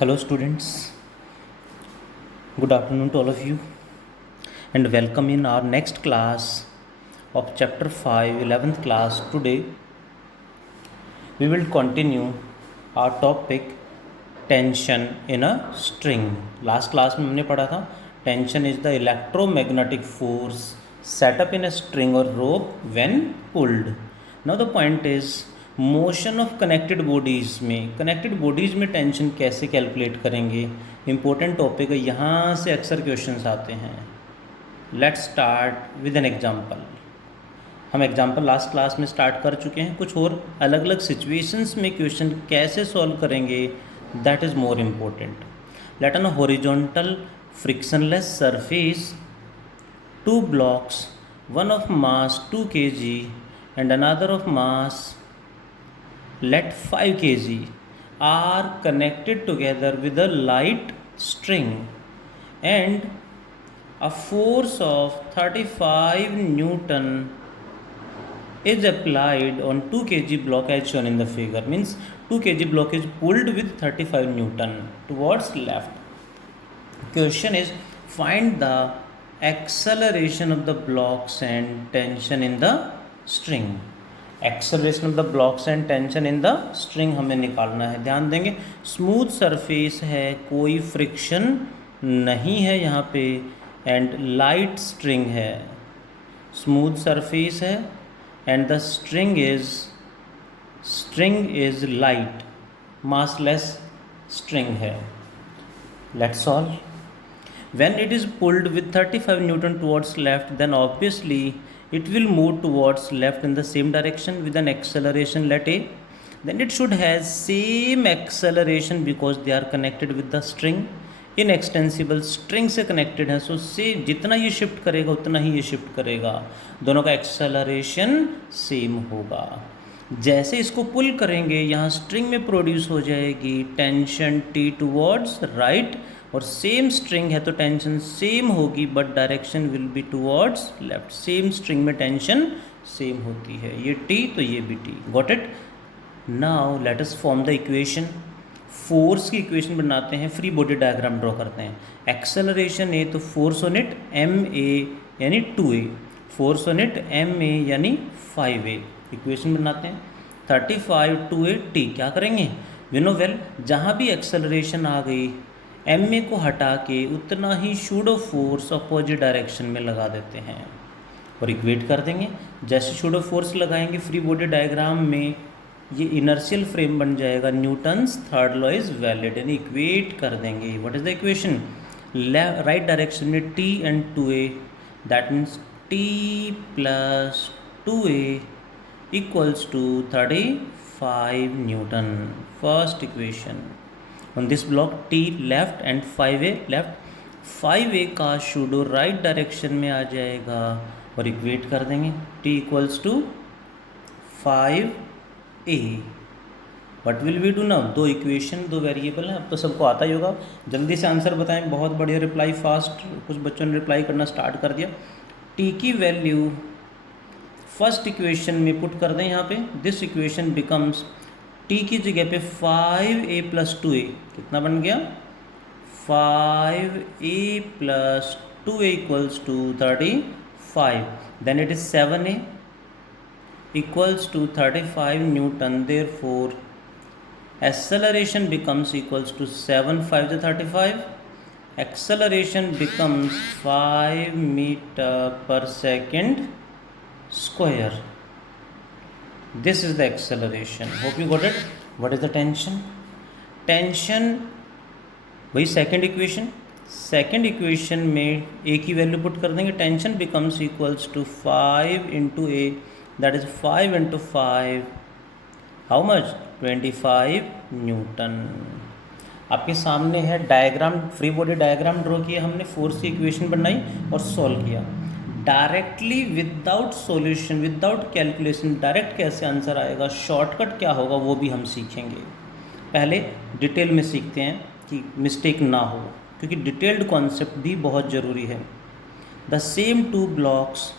Hello, students. Good afternoon to all of you, and welcome in our next class of Chapter 5, 11th class. Today, we will continue our topic tension in a string. Last class में हमने पढ़ा था tension is the electromagnetic force set up in a string or rope when pulled. Now the point is motion of connected bodies में tension कैसे calculate करेंगे, important topic है, यहाँ से अक्सर क्वेश्चंस आते हैं. Let's start with an example. हम एग्जांपल लास्ट क्लास में स्टार्ट कर चुके हैं. कुछ और अलग अलग सिचुएशंस में क्वेश्चन कैसे सॉल्व करेंगे, that is more important. Let on horizontal frictionless surface two blocks, one of mass 2 kg and another of mass let 5 kg are connected together with a light string and a force of 35 Newton is applied on 2 kg block as shown in the figure. Means 2 kg block is pulled with 35 Newton towards left. Question is find the acceleration of the blocks and tension in the string. Acceleration of the blocks and tension in the string हमें निकालना है. ध्यान देंगे smooth surface है, कोई friction नहीं है यहाँ पे, एंड लाइट स्ट्रिंग है. स्मूथ सरफेस है and the string is light, massless string है. Let's solve. When it is pulled with 35 Newton towards left, then obviously it will move towards left in the same direction with an acceleration let A. Then it should have same acceleration because they are connected with the string. Inextensible string से connected है, so से जितना ये shift करेगा उतना ही ये shift करेगा, दोनों का acceleration सेम होगा. जैसे इसको पुल करेंगे यहाँ स्ट्रिंग में प्रोड्यूस हो जाएगी टेंशन T टूवर्ड्स राइट, और सेम स्ट्रिंग है तो टेंशन सेम होगी but direction will be towards left. Same string में टेंशन सेम होती है, ये T तो ये भी T. Got it. Now let us form the equation. Force की इक्वेशन बनाते हैं, फ्री बॉडी डायग्राम ड्रॉ करते हैं. एक्सेलरेशन है तो फोर्स ऑन इट ma यानी 2a, force on it ma यानी 5a. इक्वेशन बनाते हैं 35 2a T. क्या करेंगे, वी नो वेल, जहाँ भी एक्सेलरेशन आ गई एम ए को हटा के उतना ही शूडो फोर्स अपोजिट डायरेक्शन में लगा देते हैं और इक्वेट कर देंगे. जैसे शूडो फोर्स लगाएंगे फ्री बॉडी डायग्राम में ये इनर्शियल फ्रेम बन जाएगा. Newton's third law is valid, यानी इक्वेट कर देंगे. What is the equation, right direction में T and 2a, that means T plus 2a equals to 35 newton. First equation. On this block T left and 5a left, 5a का pseudo right direction में आ जाएगा और equate कर देंगे. T equals to 5a. What will we do now, दो equation दो variable हैं, अब तो सबको आता ही होगा. जल्दी से आंसर बताएं, बहुत बढ़िया रिप्लाई फास्ट, कुछ बच्चों ने रिप्लाई करना स्टार्ट कर दिया. T की वैल्यू फर्स्ट इक्वेशन में पुट कर दें यहाँ पे. दिस इक्वेशन बिकम्स T की जगह पे 5a प्लस 2a कितना बन गया, 5a plus 2a equals to 35. Then it is 7a equals to 35 newton. Therefore acceleration becomes equals to 7 5 35. Acceleration becomes 5 metre पर second square. This is the acceleration. Hope you got it. What is the tension? Tension वही second equation. Second equation में a की value put कर देंगे. Tension becomes equals to 5 into a, that is 5 into 5, how much, 25 newton. आपके सामने है diagram, free body diagram draw किया हमने, फोर्स की इक्वेशन बनाई और सॉल्व किया. Directly without solution, without calculation direct कैसे आंसर आएगा, शॉर्टकट क्या होगा, वो भी हम सीखेंगे. पहले डिटेल में सीखते हैं कि मिस्टेक ना हो, क्योंकि डिटेल्ड कॉन्सेप्ट भी बहुत ज़रूरी है. The same 2 blocks.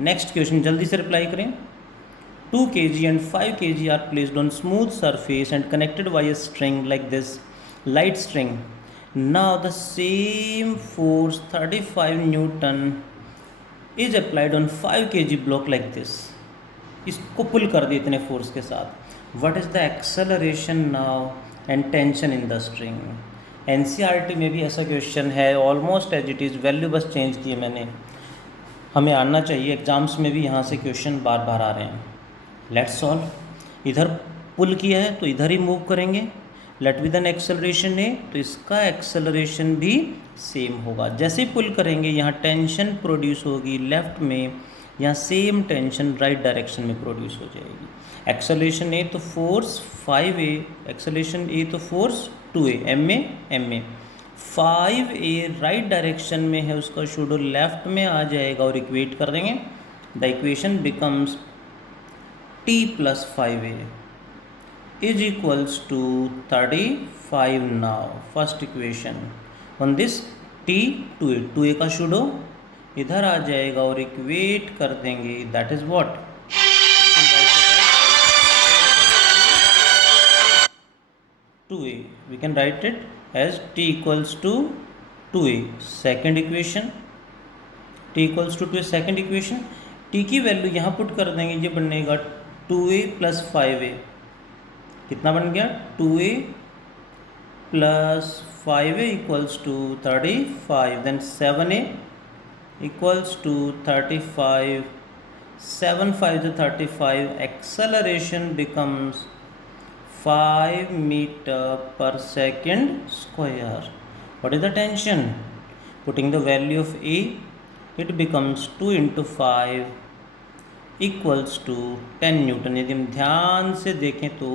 Next question जल्दी से रिप्लाई करें. 2 kg and 5 kg are placed on smooth surface and connected by a string like this. light string. Now the same force 35 Newton is applied on 5 kg block like this. इसको पुल कर दिए इतने force के साथ. What is the acceleration now and tension in the string. NCERT में भी ऐसा question है, almost as it is, value बस चेंज की है मैंने. हमें आना चाहिए, एग्जाम्स में भी यहाँ से क्वेश्चन बार बार आ रहे हैं. Let's solve. इधर पुल किया है तो इधर ही मूव करेंगे. Late with an acceleration A, तो इसका एक्सेलरेशन भी सेम होगा. जैसे ही पुल करेंगे यहाँ टेंशन प्रोड्यूस होगी लेफ्ट में, यहाँ सेम टेंशन राइट डायरेक्शन में प्रोड्यूस हो जाएगी. एक्सेलरेशन ए तो फोर्स 5a, एक्सेलरेशन ए तो force 2a, M A 5a right direction में है, उसका शूडो लेफ्ट में आ जाएगा और इक्वेट कर देंगे. The equation becomes t plus 5a is equals to 35 now. First equation on this t 2a का शूडो इधर आ जाएगा और इक्वेट कर देंगे. That is what 2a. We can write it as t equals to 2a. Second equation, t equals to 2a. Second equation, t की value यहाँ put कर देंगे. ये बनेगा 2a plus 5a. कितना बन गया 2a plus 5a equals to 35. Then 7a equals to 35. 7 5 to 35. Acceleration becomes 5 meter per second square. What is the tension? Putting the value of A, it becomes 2 into 5 equals to 10 Newton. यदि हम ध्यान से देखें तो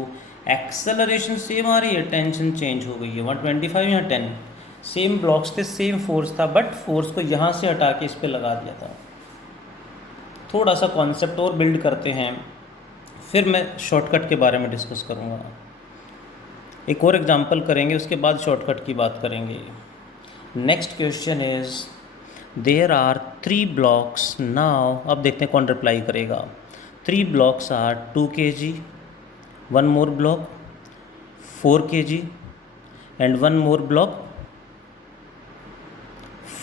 acceleration same आ रही है, tension change हो गई है. 125 यहाँ 10. सेम ब्लॉक्स थे, सेम फोर्स था, बट फोर्स को यहाँ से हटा के इस पर लगा दिया था. थोड़ा सा कॉन्सेप्ट और बिल्ड करते हैं, फिर मैं शॉर्टकट के बारे में डिस्कस करूँगा. एक और एग्जांपल करेंगे, उसके बाद शॉर्टकट की बात करेंगे. Next question is there are 3 blocks now. अब देखते हैं कौन रिप्लाई करेगा. 3 blocks are 2 kg, 1 more block 4 kg and 1 more block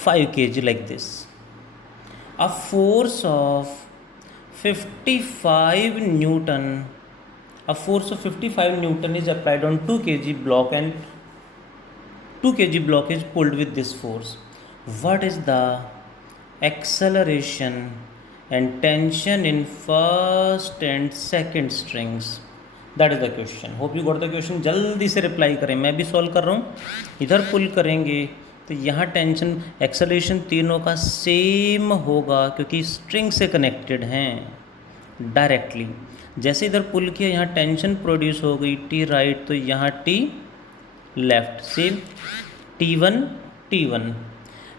5 kg like this. A force of 55 Newton, a force of 55 Newton is applied on 2 kg block and 2 kg block is pulled with this force. What is the acceleration and tension in first and second strings? That is the question. Hope you got the question. जल्दी से reply करें, मैं भी solve कर रहा हूँ. इधर पुल करेंगे तो यहाँ टेंशन एक्सेलरेशन तीनों का सेम होगा क्योंकि स्ट्रिंग से कनेक्टेड हैं डायरेक्टली. जैसे इधर पुल किया यहाँ टेंशन प्रोड्यूस हो गई टी राइट, तो यहाँ T left, same T1.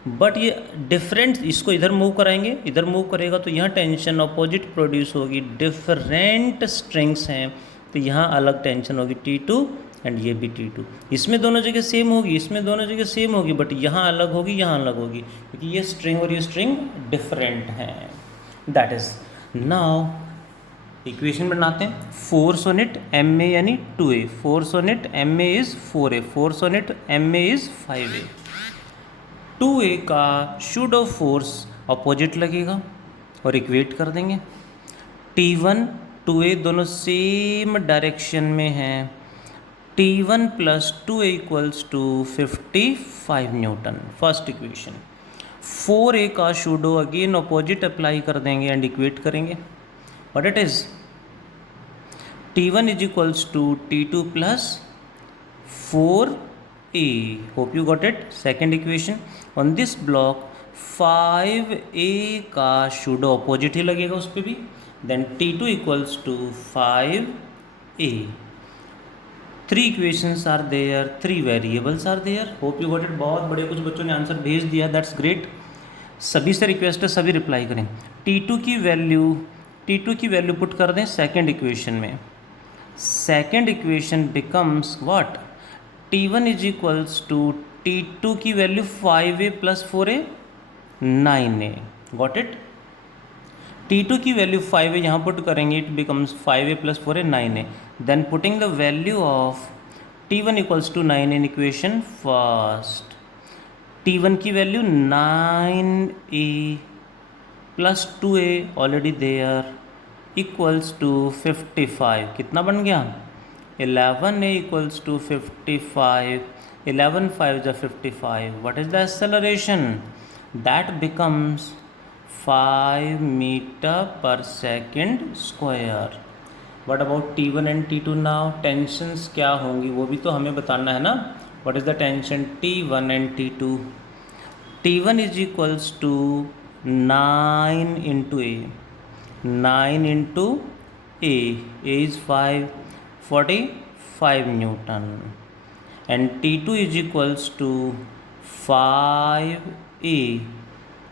But ये डिफरेंट, इसको इधर मूव कराएंगे, इधर मूव करेगा तो यहाँ टेंशन अपोजिट प्रोड्यूस होगी. डिफरेंट स्ट्रिंग्स हैं तो यहाँ अलग टेंशन होगी T2 एंड ये भी T2. इसमें दोनों जगह सेम होगी, इसमें दोनों जगह सेम होगी, बट यहाँ अलग होगी, यहाँ अलग होगी क्योंकि ये स्ट्रिंग और ये स्ट्रिंग डिफरेंट हैं. दैट इज नाउ इक्वेशन बनाते हैं. Force on it M A यानी 2a, force on it M A is 4a, force on it M A is 5a. 2a का शूडो फोर्स अपोजिट लगेगा और equate कर देंगे. T1 2a दोनों same direction में हैं. T1 plus 2a equals to 55 newton. First equation. 4a का pseudo again opposite apply कर देंगे एंड इक्वेट करेंगे. What it is T1 is equals to T2 plus 4a. Hope you got it. Second equation. On this block 5a का pseudo opposite ही लगेगा उस पर भी. Then T2 equals to 5a. 3 equations are there, 3 variables are there. Hope you got it. बहुत बड़े कुछ बच्चों ने आंसर भेज दिया, दैट्स ग्रेट. सभी से रिक्वेस्ट है सभी रिप्लाई करें. T2 की वैल्यू पुट कर दें सेकेंड इक्वेशन में. Second equation becomes what T1 is equals to T2 की value 5a plus 4a 9a. Got it. T2 की वैल्यू 5a यहाँ पुट करेंगे, it becomes 5a plus 4a 9a. Then putting the value of T1 equals to 9 in equation first. T1 की value 9a plus 2a already there equals to 55। कितना बन गया? 11a equals to 55, 11 5 is 55. What is the acceleration? That becomes 5 meter per second square. What about T1 and T2 now? Tensions क्या होंगी वो भी तो हमें बताना है ना. What is the tension T1 and T2? T1 is equals to 9 into A. 9 into A. A is 5, 45 Newton. And T2 is equals to 5A.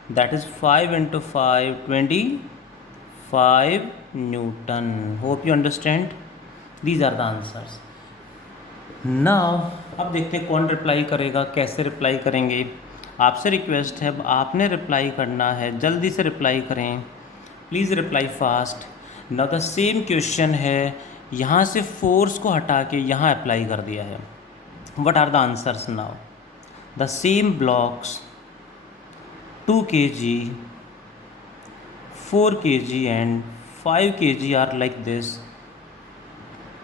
That is 5 into 5, 25 Newton. Hope you understand. These are the answers. Now अब देखते हैं कौन reply करेगा, कैसे reply करेंगे. आपसे request है, आपने रिप्लाई करना है, जल्दी से रिप्लाई करें. Please reply fast. Now the same question है, यहाँ से फोर्स को हटा के यहाँ अप्लाई कर दिया है. What are the answers now? The same blocks 2 kg, 4 kg and 5 kg are like this,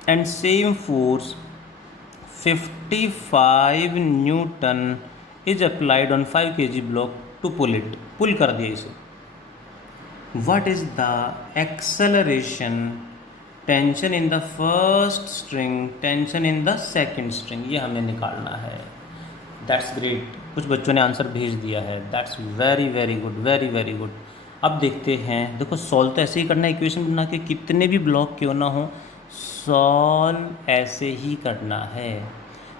and same force 55 Newton is applied on 5 kg block to pull it. Pull कर दिया इसे. What is the acceleration? Tension in the first string, tension in the second string, ये हमें निकालना है. That's great. कुछ बच्चों ने आंसर भेज दिया है. That's very very good, very very good. अब देखते हैं. देखो सॉल्व तो ऐसे ही करना है, इक्वेशन बना के कितने भी ब्लॉक क्यों ना हो, सॉल्व ऐसे ही करना है.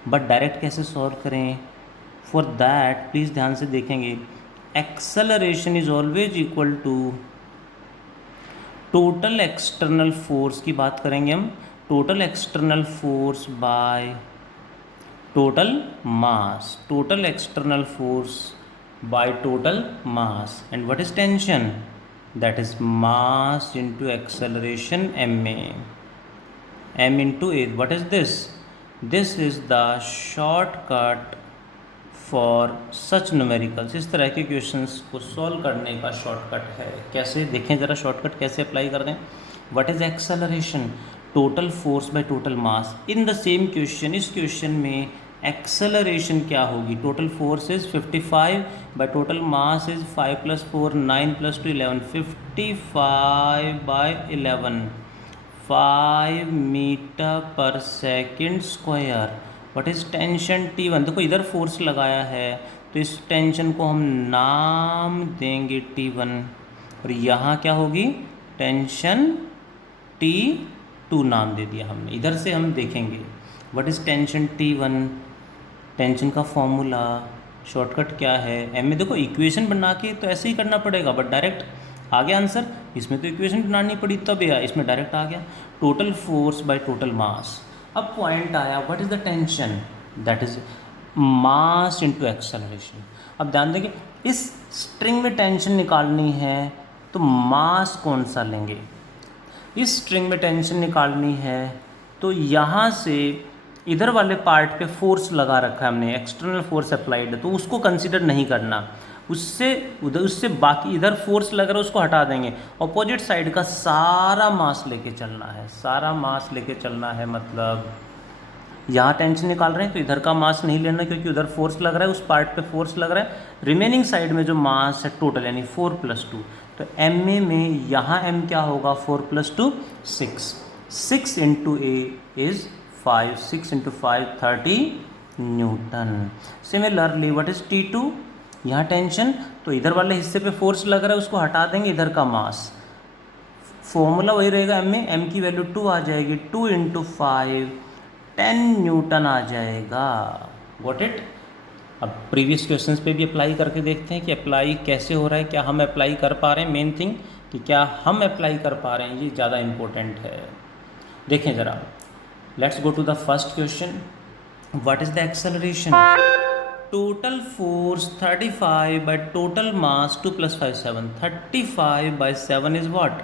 बट डायरेक्ट कैसे सॉल्व करें? फॉर दैट प्लीज़ ध्यान से देखेंगे. Acceleration is always equal to total external force की बात करेंगे हम. Total external force by total mass. Total external force by total mass. And what is tension? That is mass into acceleration ma. m into a. What is this? This is the shortcut for such numericals. इस तरह के questions को solve करने का shortcut है. कैसे देखें ज़रा, शॉर्टकट कैसे अप्लाई कर दें. What is acceleration? Total force by total mass. In the same question, इस क्वेश्चन में एक्सेलरेशन क्या होगी? Total force is 55 by total mass is 5 + 4 9 + 2 11. 55 बाय 11, 5 मीटर पर second square. What is tension T1? देखो इधर फोर्स लगाया है तो इस टेंशन को हम नाम देंगे T1, और यहाँ क्या होगी? टेंशन T2 नाम दे दिया हमने. इधर से हम देखेंगे what is tension T1. Tension का फॉर्मूला शॉर्टकट क्या है? एम में देखो इक्वेशन बना के तो ऐसे ही करना पड़ेगा, बट डायरेक्ट आ गया आंसर. इसमें तो इक्वेशन बनानी पड़ी तब या इसमें डायरेक्ट आ गया. टोटल फोर्स बाय टोटल मास. अब पॉइंट आया, what is the tension? That is mass into acceleration. अब ध्यान देंगे, इस स्ट्रिंग में टेंशन निकालनी है तो मास कौन सा लेंगे? इस स्ट्रिंग में टेंशन निकालनी है तो यहाँ से इधर वाले पार्ट पे फोर्स लगा रखा है हमने, एक्सटर्नल फोर्स अप्लाइड है, तो उसको कंसीडर नहीं करना. उससे बाकी इधर फोर्स लग रहा है उसको हटा देंगे. अपोजिट साइड का सारा मास लेके चलना है. सारा मास लेके चलना है मतलब यहाँ टेंशन निकाल रहे हैं तो इधर का मास नहीं लेना क्योंकि उधर फोर्स लग रहा है, उस पार्ट पे फोर्स लग रहा है. रिमेनिंग साइड में जो मास है टोटल यानी 4 + 2, तो ma में यहाँ m क्या होगा? 4 + 2 6. 6 into a is 5. 6 into 5 30 Newton. Similarly what is T2? यहाँ टेंशन तो इधर वाले हिस्से पे फोर्स लग रहा है उसको हटा देंगे, इधर का मास. फॉर्मूला वही रहेगा m में. m की वैल्यू 2 आ जाएगी. 2 × 5 10 न्यूटन आ जाएगा. Got it? अब प्रीवियस क्वेश्चंस पे भी अप्लाई करके देखते हैं कि अप्लाई कैसे हो रहा है, क्या हम अप्लाई कर पा रहे हैं. मेन थिंग कि क्या हम अप्लाई कर पा रहे हैं, ये ज़्यादा इम्पोर्टेंट है. देखें ज़रा, let's go to the first question. What is the acceleration? Total force 35 by total mass 2 + 5 7. 35 बाय 7 इज व्हाट?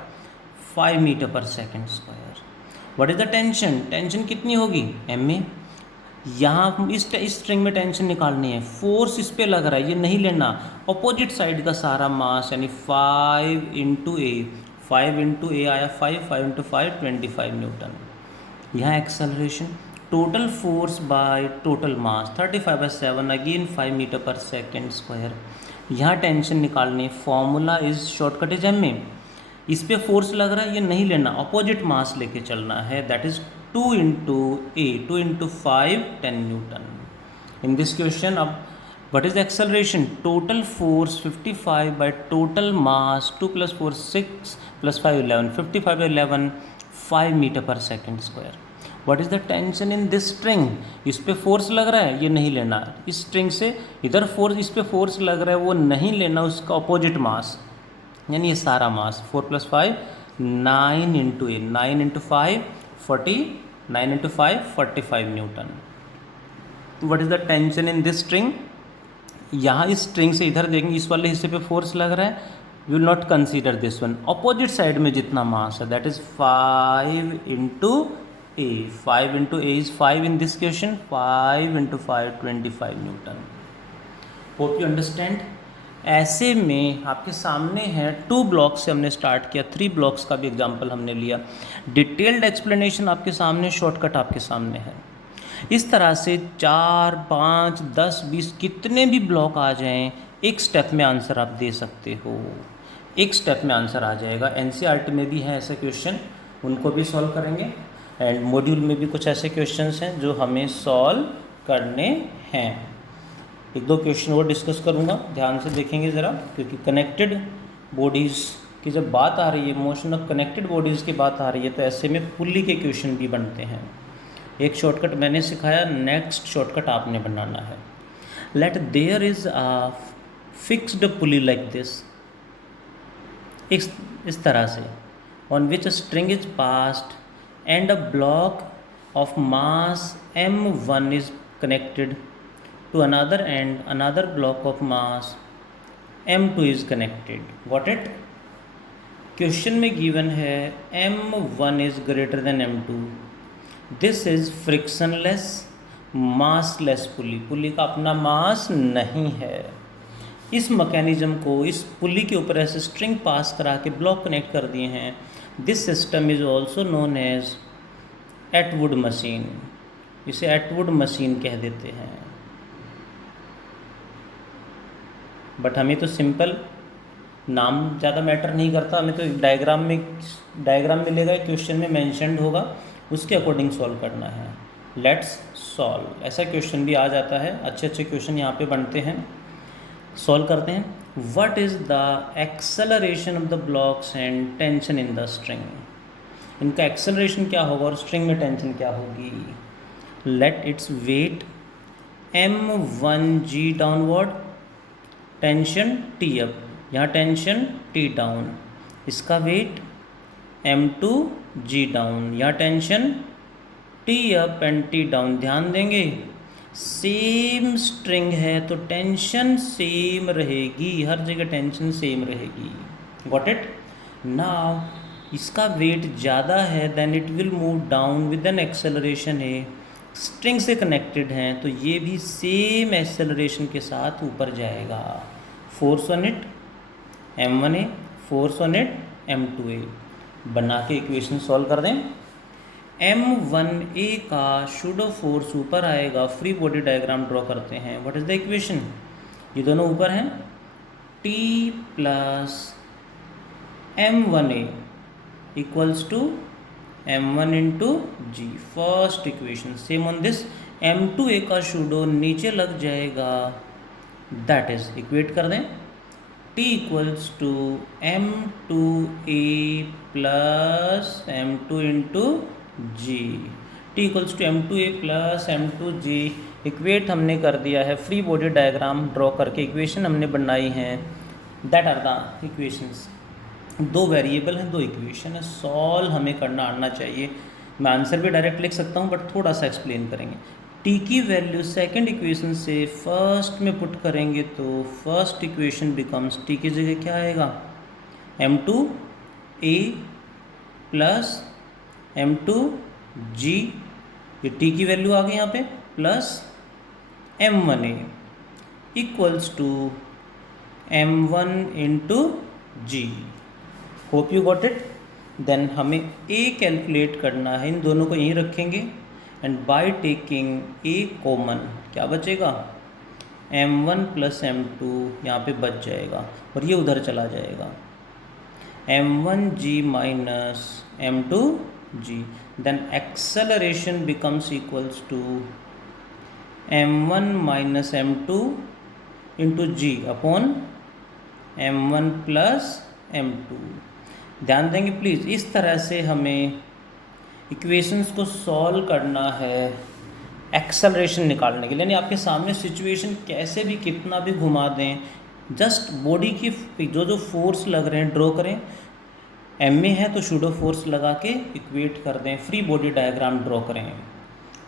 5 मीटर पर second square. What is the tension? Tension कितनी होगी? m में. यहाँ हम इस स्ट्रिंग में टेंशन निकालनी है, फोर्स इस पे लग रहा है, ये नहीं लेना, अपोजिट साइड का सारा मास यानी 5 इंटू ए, 5 इंटू ए आया 5, 5 इंटू 5 25 न्यूटन। यहाँ acceleration total force by total mass 35/7 again 5 metre पर सेकेंड स्क्वायर। यहाँ टेंशन निकालनी, formula is shortcut is M में, इस पे फोर्स लग रहा है, ये नहीं लेना, अपोजिट मास लेके चलना है, that is 2 into A, 2 into 5 10 Newton. In this question अब what is the acceleration? Total force 55 by total mass 2 plus 4 6 plus 5 11, 55 by 11 5 meter per second square. What is the tension in this string? इस पे force लग रहा है, ये नहीं लेना, इस स्ट्रिंग से इधर फोर्स, इस पे फोर्स लग रहा है, वो नहीं लेना, उसका अपोजिट मास यानी ये सारा मास 4 + 5 9 into A, 9 into 5 40, 9 into 5 45 Newton. What is the tension in this string? यहाँ इस स्ट्रिंग से इधर देखेंगे, इस वाले हिस्से पे फोर्स लग रहा है, we will not consider this one, opposite side में जितना मास है that is 5 into A, 5 into A is 5 in this question, 5 into 5 25 newton. Hope you understand. ऐसे में आपके सामने है 2 ब्लॉक से हमने स्टार्ट किया, 3 ब्लॉक्स का भी एग्जाम्पल हमने लिया, डिटेल्ड एक्सप्लेनेशन आपके सामने, शॉर्टकट आपके सामने है। इस तरह से 4 5 10 20 कितने भी ब्लॉक आ जाएं, एक स्टेप में आंसर आप दे सकते हो, एक स्टेप में आंसर आ जाएगा। एनसीईआरटी में भी है ऐसे क्वेश्चन, उनको भी सॉल्व करेंगे, एंड मॉड्यूल में भी कुछ ऐसे क्वेश्चंस हैं जो हमें सॉल्व करने हैं। 1-2 क्वेश्चन और डिस्कस करूँगा, ध्यान से देखेंगे ज़रा, क्योंकि कनेक्टेड बॉडीज़ की जब बात आ रही है, मोशन ऑफ कनेक्टेड बॉडीज़ की बात आ रही है, तो ऐसे में पुल्ली के क्वेश्चन भी बनते हैं। एक शॉर्टकट मैंने सिखाया, नेक्स्ट शॉर्टकट आपने बनाना है। Let there is a fixed pulley like this, इस तरह से, on which a string is passed and a block of mass m1 is connected to another and another block of mass m2 is connected. What it? Question में given है m1 is greater than m2, this is frictionless massless pulley, pulley का अपना मास नहीं है। इस mechanism को, इस पुली के ऊपर ऐसे स्ट्रिंग पास करा के ब्लॉक कनेक्ट कर दिए हैं। This system is also known as Atwood machine, इसे एटवुड मशीन कह देते हैं। बट हमें तो सिंपल नाम ज़्यादा मैटर नहीं करता, हमें तो डायग्राम मिलेगा, क्वेश्चन में मैंशनड होगा, उसके अकॉर्डिंग सॉल्व करना है। लेट्स सॉल्व, ऐसा क्वेश्चन भी आ जाता है, अच्छे अच्छे क्वेश्चन यहाँ पे बनते हैं, सॉल्व करते हैं। What is the acceleration of the blocks and tension in the string? इनका एक्सेलरेशन क्या होगा और स्ट्रिंग में टेंशन क्या होगी? Let its weight m1g downward, tension t up, यहाँ टेंशन t डाउन, इसका वेट m2g डाउन, यहाँ tension t up and t down. ध्यान देंगे, सेम स्ट्रिंग है तो टेंशन सेम रहेगी, हर जगह टेंशन सेम रहेगी। Got it? नाउ इसका वेट ज़्यादा है, then it will move down with an acceleration है, स्ट्रिंग से कनेक्टेड हैं तो ये भी सेम एक्सेलरेशन के साथ ऊपर जाएगा। Force on it m1a, force on it m2a। बना के इक्वेशन सॉल्व कर दें। m1a का शूडो फोर्स ऊपर आएगा, फ्री बॉडी डायग्राम ड्रॉ करते हैं। What is the equation? ये दोनों ऊपर हैं, t plus m1a equals to m1 into G, first equation. Same on this m2a का शूडो नीचे लग जाएगा, दैट इज, इक्वेट कर दें, t equals to m2a plus m2 into G, t equals to m2a plus m2g। Equate हमने कर दिया है, फ्री बॉडी डायग्राम ड्रॉ करके इक्वेशन हमने बनाई हैं। That are the equations. 2 variable हैं, 2 इक्वेशन है, सॉल्व हमें करना आना चाहिए। मैं आंसर भी डायरेक्ट लिख सकता हूँ, बट थोड़ा सा एक्सप्लेन करेंगे। टी की वैल्यू सेकंड इक्वेशन से फर्स्ट में पुट करेंगे तो फर्स्ट इक्वेशन बिकम्स, टी की जगह क्या आएगा, m2a प्लस m2g, ये टी की वैल्यू आ गई यहाँ पे, plus m1a equals to m1 into G. Hope you got it. Then हमें a कैलकुलेट करना है, इन दोनों को यहीं रखेंगे and by taking a common क्या बचेगा, m1 प्लस m2 यहाँ पे बच जाएगा और ये उधर चला जाएगा, m1g minus m2g। Then acceleration becomes equals to m1 minus m2 into G upon m1 plus m2। ध्यान देंगे प्लीज़, इस तरह से हमें इक्वेशंस को सॉल्व करना है एक्सेलरेशन निकालने के लिए। यानी आपके सामने सिचुएशन कैसे भी कितना भी घुमा दें, जस्ट बॉडी की जो फोर्स लग रहे हैं ड्रॉ करें। एम में है तो शूडो फोर्स लगा के इक्वेट कर दें, फ्री बॉडी डायग्राम ड्रॉ करें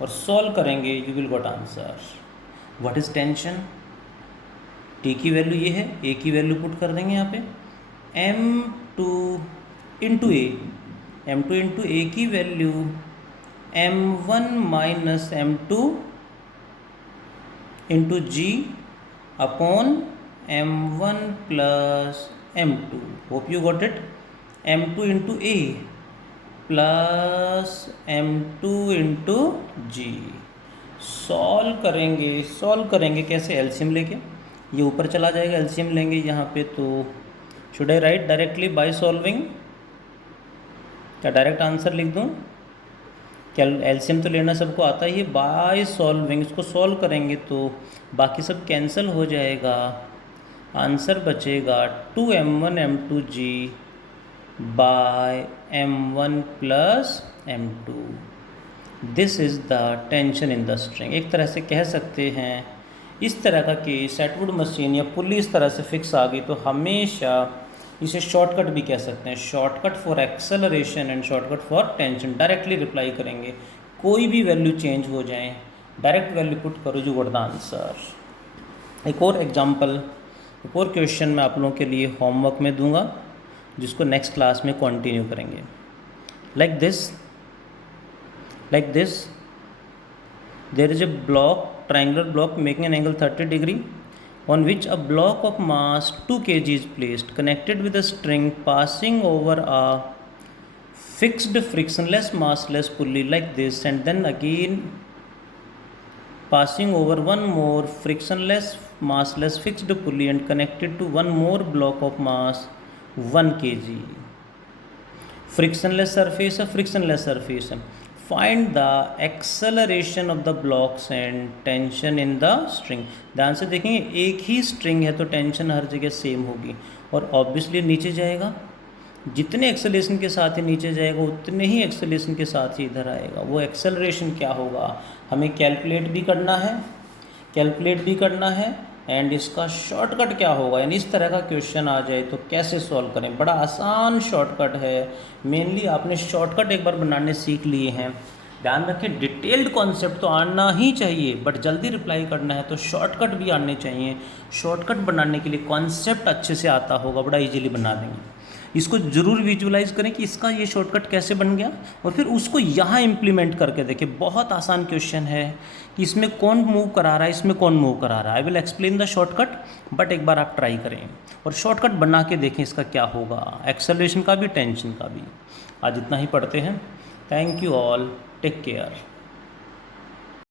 और सॉल्व करेंगे, you will got answer. What is tension, T की वैल्यू ये है, ए की वैल्यू पुट कर देंगे यहाँ पे, m2 इंटू ए की value m1 minus m2 into G upon m1 plus m2। Hope you got it. m2 into A plus m2 into G. Solve करेंगे कैसे, एलसीएम लेके, ये ऊपर चला जाएगा, एलसीएम लेंगे यहाँ पे, तो should I right directly by solving, क्या डायरेक्ट आंसर लिख दूँ, क्या एलसीएम तो लेना सबको आता ही है, बाय सॉल्विंग इसको सॉल्व करेंगे तो बाकी सब कैंसिल हो जाएगा, आंसर बचेगा 2m1 m2g by m1 plus m2। This is the tension in the string. एक तरह से कह सकते हैं इस तरह का केस सेटवुड मशीन या पुल्ली इस तरह से फिक्स आ गई तो हमेशा इसे शॉर्टकट भी कह सकते हैं, shortcut for acceleration and shortcut for tension. Directly reply करेंगे, कोई भी वैल्यू चेंज हो जाए डायरेक्ट वैल्यू पुट करो, जो व्हाट द आंसर। एक और एग्जांपल, एक और क्वेश्चन मैं आप लोगों के लिए होमवर्क में दूंगा जिसको नेक्स्ट क्लास में कंटिन्यू करेंगे। Like this there is a block, triangular block making an angle 30 degree on which a block of mass 2 kg is placed connected with a string passing over a fixed frictionless massless pulley like this, and then again passing over one more frictionless massless fixed pulley and connected to one more block of mass 1 kg। frictionless surface है। Find the acceleration of the blocks and tension in the string. ध्यान से देखेंगे, एक ही string है तो tension हर जगह same होगी और ऑब्वियसली नीचे जाएगा, जितने एक्सेलरेशन के साथ ही नीचे जाएगा उतने ही एक्सेलरेशन के साथ ही इधर आएगा। वो एक्सेलरेशन क्या होगा हमें कैलकुलेट भी करना है एंड इसका शॉर्टकट क्या होगा। यानी इस तरह का क्वेश्चन आ जाए तो कैसे सॉल्व करें, बड़ा आसान शॉर्टकट है। मेनली आपने शॉर्टकट एक बार बनाने सीख लिए हैं, ध्यान रखें डिटेल्ड कॉन्सेप्ट तो आना ही चाहिए, बट जल्दी रिप्लाई करना है तो शॉर्टकट भी आने चाहिए। शॉर्टकट बनाने के लिए कॉन्सेप्ट अच्छे से आता होगा, बड़ा इजीली बना देंगे। इसको ज़रूर विजुअलाइज करें कि इसका ये शॉर्टकट कैसे बन गया और फिर उसको यहाँ इम्प्लीमेंट करके देखें। बहुत आसान क्वेश्चन है कि इसमें कौन मूव करा रहा है, इसमें कौन मूव करा रहा है। I will explain the shortcut, but एक बार आप ट्राई करें और शॉर्टकट बना के देखें इसका क्या होगा, एक्सेलरेशन का भी टेंशन का भी। आज इतना ही पढ़ते हैं। Thank you all, take care.